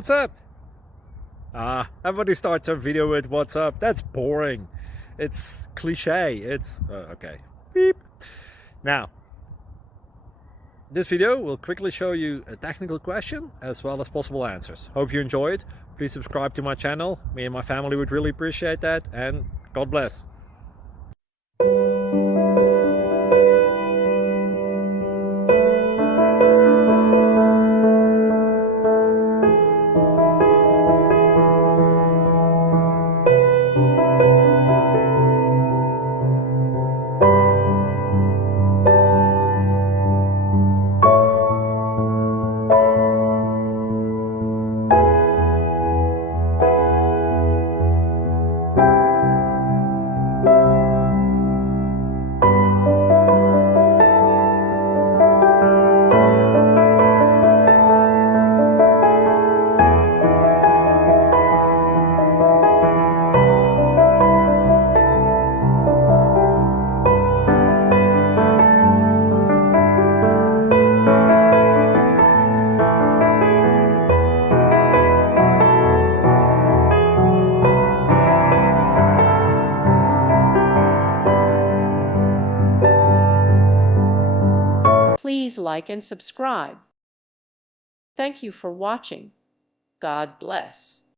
What's up? Everybody starts a video with what's up. That's boring. It's cliche. It's okay. Beep. Now, this video will quickly show you a technical question as well as possible answers. Hope you enjoy it. Please subscribe to my channel. Me and my family would really appreciate that, and God bless. Please like and subscribe. Thank you for watching. God bless.